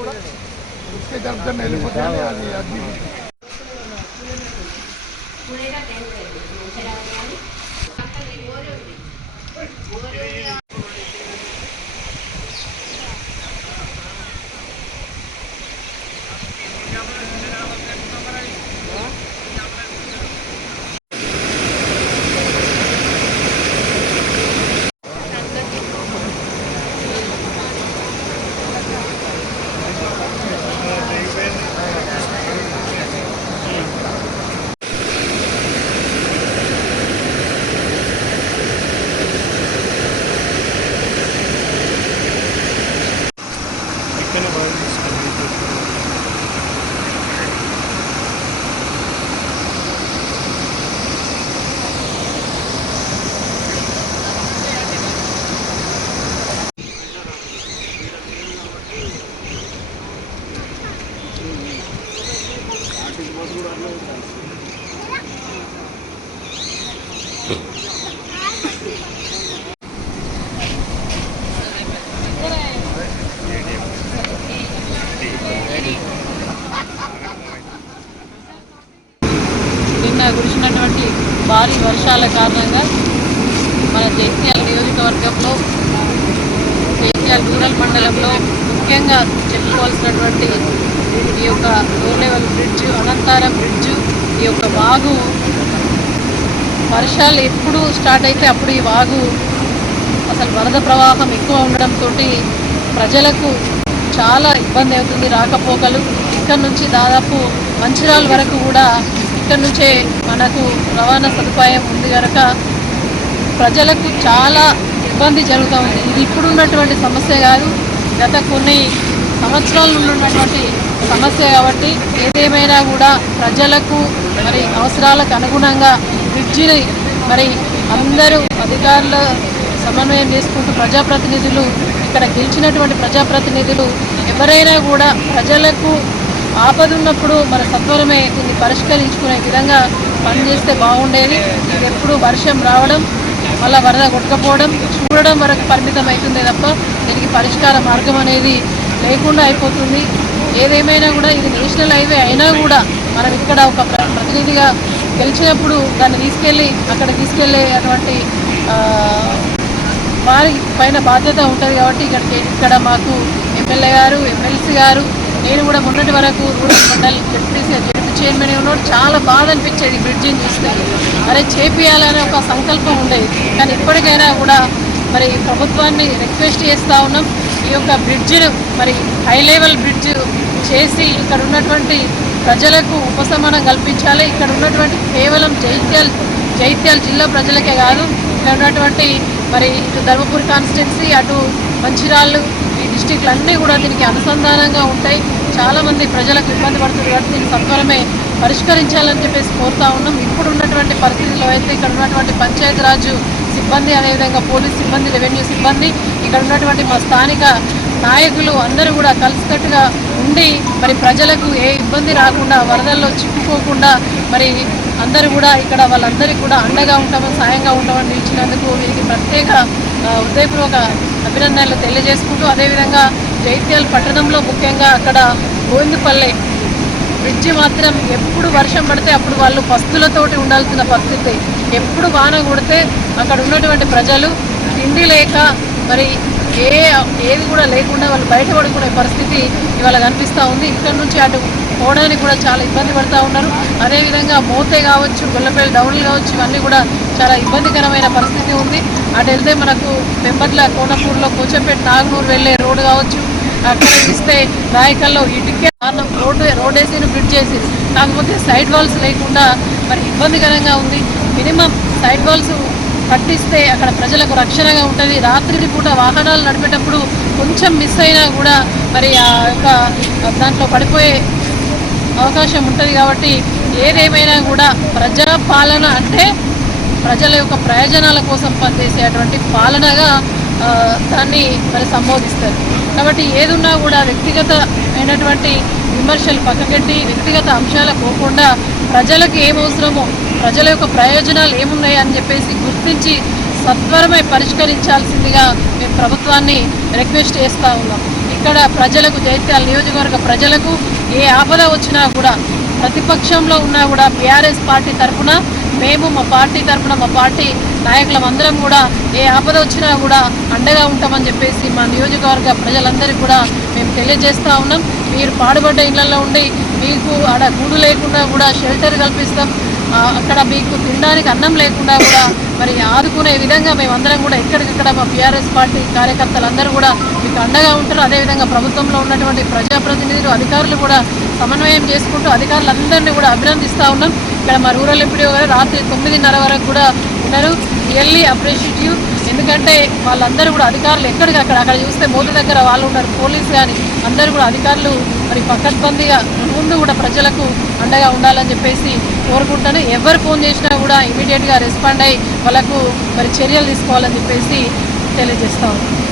కూడా उसके दर्जन వెళ్ళిపోతాయి అది అది నిన్న కురిసినటువంటి భారీ వర్షాల కారణంగా మన జైత్యాల నియోజకవర్గంలో జైత్యాల రూరల్ మండలంలో ముఖ్యంగా చెప్పుకోవాల్సినటువంటి ఈ యొక్క లో లెవెల్ బ్రిడ్జ్ అనంతారం బ్రిడ్జ్ ఈ యొక్క వాగు వర్షాలు ఎప్పుడు స్టార్ట్ అయితే అప్పుడు ఈ వాగు అసలు వరద ప్రవాహం ఎక్కువ ఉండడంతో ప్రజలకు చాలా ఇబ్బంది అవుతుంది. రాకపోకలు ఇక్కడ నుంచి దాదాపు మంచిర్యాల వరకు కూడా ఇక్కడ నుంచే మనకు రవాణా సదుపాయం ఉంది కనుక ప్రజలకు చాలా ఇబ్బంది జరుగుతూ ఉంది. ఇది ఇప్పుడున్నటువంటి సమస్య కాదు, గత కొన్ని సంవత్సరాల నుండి ఉన్నటువంటి సమస్య కాబట్టి ఏదేమైనా కూడా ప్రజలకు మరి అవసరాలకు అనుగుణంగా బ్రిడ్జిని మరి అందరూ అధికారుల సమన్వయం చేసుకుంటూ ప్రజాప్రతినిధులు ఇక్కడ గెలిచినటువంటి ప్రజాప్రతినిధులు ఎవరైనా కూడా ప్రజలకు ఆపదున్నప్పుడు మన సత్వరమే దీన్ని పరిష్కరించుకునే విధంగా పనిచేస్తే బాగుండేది. ఇది ఎప్పుడు వర్షం రావడం మళ్ళీ వరద కొట్టుకపోవడం చూడడం వరకు పరిమితం అవుతుందే తప్ప దీనికి పరిష్కార మార్గం అనేది లేకుండా అయిపోతుంది. ఏదేమైనా కూడా ఇది నేషనల్ హైవే అయినా కూడా మనం ఇక్కడ ఒక ప్రతినిధిగా గెలిచినప్పుడు దాన్ని తీసుకెళ్ళి అక్కడ తీసుకెళ్ళేటువంటి వారి పైన బాధ్యత ఉంటుంది కాబట్టి ఇక్కడ మాకు ఎమ్మెల్యే గారు ఎమ్మెల్సీ గారు నేను కూడా మొన్నటి వరకు రూరల్ మండల్ జడ్పీ చైర్మన్ ఉన్నాడు. చాలా బాధ అనిపించేది బ్రిడ్జిని చూస్తే, అరే చేపియాలనే ఒక సంకల్పం ఉండేది. కానీ ఇప్పటికైనా కూడా మరి ప్రభుత్వాన్ని రిక్వెస్ట్ చేస్తూ ఉన్నాం, ఈ యొక్క బ్రిడ్జిను మరి హై లెవెల్ బ్రిడ్జ్ చేసి ఇక్కడ ఉన్నటువంటి ప్రజలకు ఉపశమనం కల్పించాలి. ఇక్కడ ఉన్నటువంటి కేవలం జైత్యాల జిల్లా ప్రజలకే కాదు, ఇక్కడ ఉన్నటువంటి మరి ఇటు ధర్మపురి కాన్స్టిట్యున్సీ అటు మంచిర్యాల ఈ డిస్టిక్లు అన్నీ కూడా దీనికి అనుసంధానంగా ఉంటాయి. చాలామంది ప్రజలకు ఇబ్బంది పడుతుంది కాబట్టి దీన్ని సత్వరమే పరిష్కరించాలని చెప్పేసి కోరుతా ఉన్నాం. ఇప్పుడు ఉన్నటువంటి పరిస్థితుల్లో అయితే ఇక్కడ ఉన్నటువంటి పంచాయతీరాజ్ సిబ్బంది అదేవిధంగా పోలీస్ సిబ్బంది రెవెన్యూ సిబ్బంది ఇక్కడ ఉన్నటువంటి మా స్థానిక నాయకులు అందరూ కూడా కలిసికట్టుగా ఉండి మరి ప్రజలకు ఏ ఇబ్బంది రాకుండా వరదల్లో చిక్కుకోకుండా మరి అందరూ కూడా ఇక్కడ వాళ్ళందరికీ కూడా అండగా ఉంటామని సాయంగా ఉంటామని నిలిచినందుకు వీరికి ప్రత్యేక హృదయపూర్వక అభినందనలు తెలియజేసుకుంటూ అదేవిధంగా జైత్యాల పట్టణంలో ముఖ్యంగా అక్కడ గోవిందపల్లె బ్రిడ్జి మాత్రం ఎప్పుడు వర్షం పడితే అప్పుడు వాళ్ళు పస్తులతోటి ఉండాల్సిన పరిస్థితి. ఎప్పుడు వాన కొడితే అక్కడ ఉన్నటువంటి ప్రజలు తిండి లేక మరి ఏది కూడా లేకుండా వాళ్ళు బయట పడుకునే పరిస్థితి ఇవాళ కనిపిస్తూ ఉంది. ఇక్కడ నుంచి అటు పోవడానికి కూడా చాలా ఇబ్బంది పడుతూ ఉన్నారు. అదేవిధంగా మోతే కావచ్చు, గొల్లపల్లి డౌన్లు కావచ్చు, ఇవన్నీ కూడా చాలా ఇబ్బందికరమైన పరిస్థితి ఉంది. అటు వెళ్తే మనకు పెంపట్ల కోనపూర్లో కోచంపేట నాగనూరు వెళ్ళే రోడ్డు కావచ్చు, అక్కడ ఇస్తే రాయకల్లో ఇటుకే రోడ్ వేసి బ్రిడ్జ్ చేసి కాకపోతే సైడ్ వాల్స్ లేకుండా మరి ఇబ్బందికరంగా ఉంది. మినిమం సైడ్ వాల్స్ కట్టిస్తే అక్కడ ప్రజలకు రక్షణగా ఉంటుంది. రాత్రి పూట వాహనాలు నడిపేటప్పుడు కొంచెం మిస్ అయినా కూడా మరి ఆ యొక్క దాంట్లో పడిపోయే అవకాశం ఉంటుంది. కాబట్టి ఏదేమైనా కూడా ప్రజాపాలన అంటే ప్రజల యొక్క ప్రయోజనాల కోసం పనిచేసేటువంటి పాలనగా దాన్ని మరి సంబోధిస్తారు. కాబట్టి ఏదున్నా కూడా వ్యక్తిగతమైనటువంటి విమర్శలు పక్కకెట్టి వ్యక్తిగత అంశాలకు పోకుండా ప్రజలకు ఏమవసరమో ప్రజల యొక్క ప్రయోజనాలు ఏమున్నాయి అని చెప్పేసి గుర్తించి సత్వరమే పరిష్కరించాల్సిందిగా మేము ప్రభుత్వాన్ని రిక్వెస్ట్ చేస్తూ ఉన్నాం. ఇక్కడ ప్రజలకు, జైత్యాల నియోజకవర్గ ప్రజలకు ఏ ఆపద వచ్చినా కూడా, ప్రతిపక్షంలో ఉన్నా కూడా బీఆర్ఎస్ పార్టీ తరఫున మేము, మా పార్టీ తరఫున మా పార్టీ నాయకులం అందరం కూడా ఏ ఆపద వచ్చినా కూడా అండగా ఉంటామని చెప్పేసి మా నియోజకవర్గ ప్రజలందరికీ కూడా మేము తెలియజేస్తూ ఉన్నాం. మీరు పాడుబడ్డ ఇళ్లలో ఉండి మీకు ఆడ గూడు లేకుండా కూడా షెల్టర్ కల్పిస్తాం, అక్కడ మీకు తినడానికి అన్నం లేకుండా కూడా మరి ఆదుకునే విధంగా మేమందరం కూడా ఎక్కడికక్కడ మా బీఆర్ఎస్ పార్టీ కార్యకర్తలందరూ కూడా మీకు అండగా ఉంటారు. అదేవిధంగా ప్రభుత్వంలో ఉన్నటువంటి ప్రజాప్రతినిధులు, అధికారులు కూడా సమన్వయం చేసుకుంటూ అధికారులందరినీ కూడా అభినందిస్తూ ఉన్నాం. ఇక్కడ మా రూరల్ ఎంపీడీ గారు రాత్రి 9:30 వరకు కూడా ఉన్నారు. Really appreciative. ఎందుకంటే వాళ్ళందరూ కూడా అధికారులు అక్కడ చూస్తే మూల దగ్గర వాళ్ళు ఉన్నారు, పోలీసు కానీ అందరూ కూడా అధికారులు మరి పకడ్బందీగా ముందు కూడా ప్రజలకు అండగా ఉండాలని చెప్పేసి కోరుకుంటాను. ఎవరు ఫోన్ చేసినా కూడా ఇమీడియట్గా రెస్పాండ్ అయ్యి వాళ్ళకు మరి చర్యలు తీసుకోవాలని చెప్పేసి తెలియజేస్తాము.